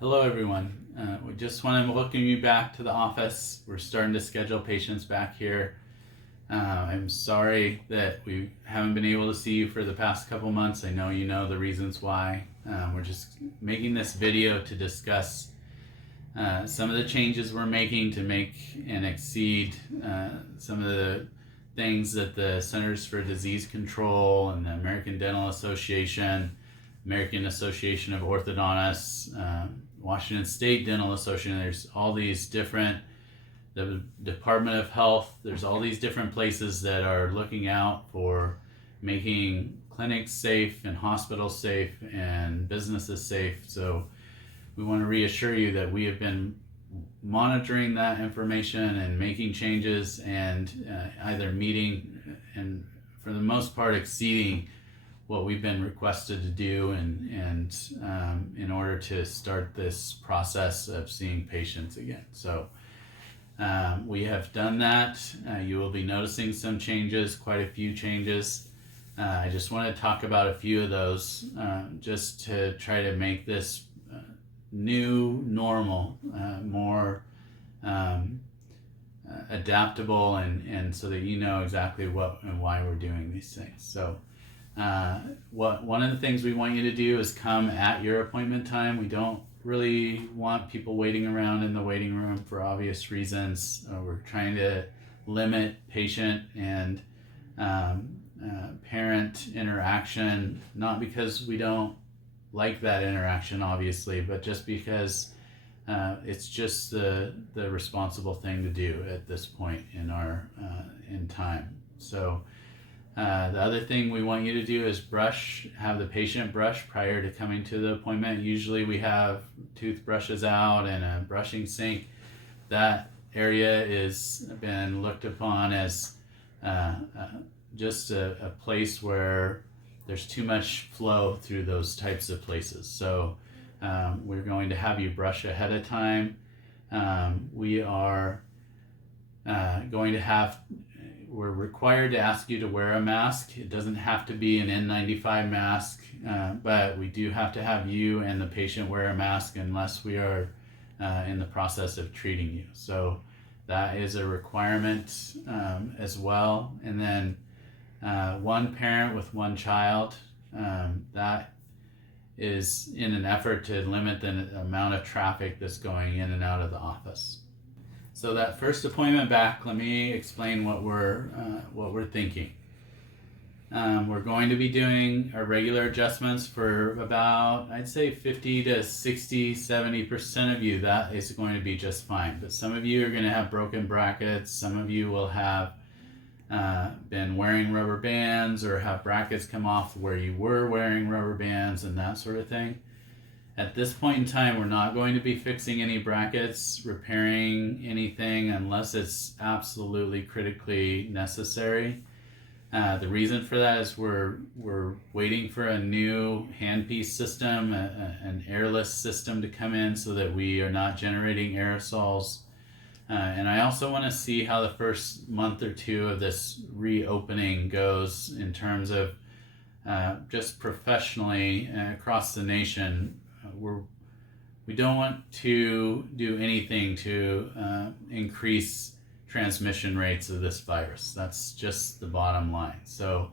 Hello everyone. We just want to welcome you back to the office. We're starting to schedule patients back here. I'm sorry that we haven't been able to see you for the past couple months. I know you know the reasons why. We're just making this video to discuss some of the changes we're making to make and exceed some of the things that the Centers for Disease Control and the American Dental Association, American Association of Orthodontics, Washington State Dental Association, there's all these different, the Department of Health, there's all these different places that are looking out for making clinics safe and hospitals safe and businesses safe. So we want to reassure you that we have been monitoring that information and making changes and either meeting and for the most part exceeding what we've been requested to do and in order to start this process of seeing patients again. So we have done that. You will be noticing some changes, quite a few changes. I just want to talk about a few of those just to try to make this new normal more adaptable and so that you know exactly what and why we're doing these things. So one of the things we want you to do is come at your appointment time. We don't really want people waiting around in the waiting room for obvious reasons. We're trying to limit patient and parent interaction, not because we don't like that interaction obviously, but just because it's just the responsible thing to do at this point in our in time. So the other thing we want you to do is have the patient brush prior to coming to the appointment. Usually we have toothbrushes out and a brushing sink. That area is been looked upon as just a place where there's too much flow through those types of places. So we're going to have you brush ahead of time. We are going to have we're required to ask you to wear a mask. It doesn't have to be an N95 mask, but we do have to have you and the patient wear a mask unless we are in the process of treating you. So that is a requirement as well. And then one parent with one child, that is in an effort to limit the amount of traffic that's going in and out of the office. So that first appointment back, let me explain what we're thinking. We're going to be doing our regular adjustments for about, I'd say 50 to 60, 70% of you, that is going to be just fine. But some of you are going to have broken brackets. Some of you will have been wearing rubber bands or have brackets come off where you were wearing rubber bands and that sort of thing. At this point in time, we're not going to be fixing any brackets, repairing anything unless it's absolutely critically necessary. The reason for that is we're waiting for a new handpiece system, an airless system to come in so that we are not generating aerosols. And I also want to see how the first month or two of this reopening goes in terms of just professionally across the nation. We don't want to do anything to increase transmission rates of this virus. That's just the bottom line. So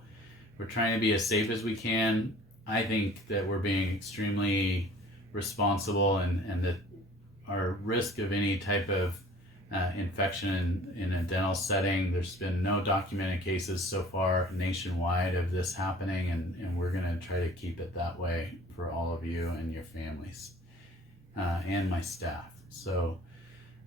we're trying to be as safe as we can. I think that we're being extremely responsible and that our risk of any type of infection in a dental setting, there's been no documented cases so far nationwide of this happening, and we're going to try to keep it that way for all of you and your families and my staff. So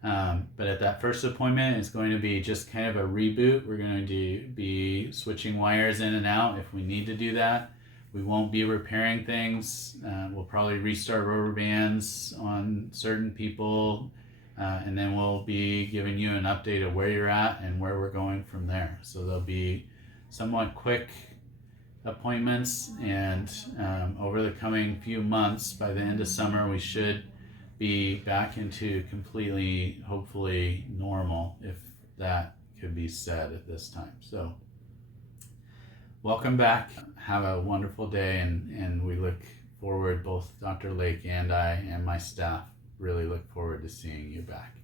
but at that first appointment, it's going to be just kind of a reboot. We're going to be switching wires in and out if we need to do that. We won't be repairing things. We'll probably restart rubber bands on certain people. And then we'll be giving you an update of where you're at and where we're going from there. So there'll be somewhat quick appointments, and over the coming few months, by the end of summer, we should be back into completely, hopefully, normal, if that could be said at this time. So welcome back. Have a wonderful day, and we look forward, both Dr. Lake and I and my staff really look forward to seeing you back.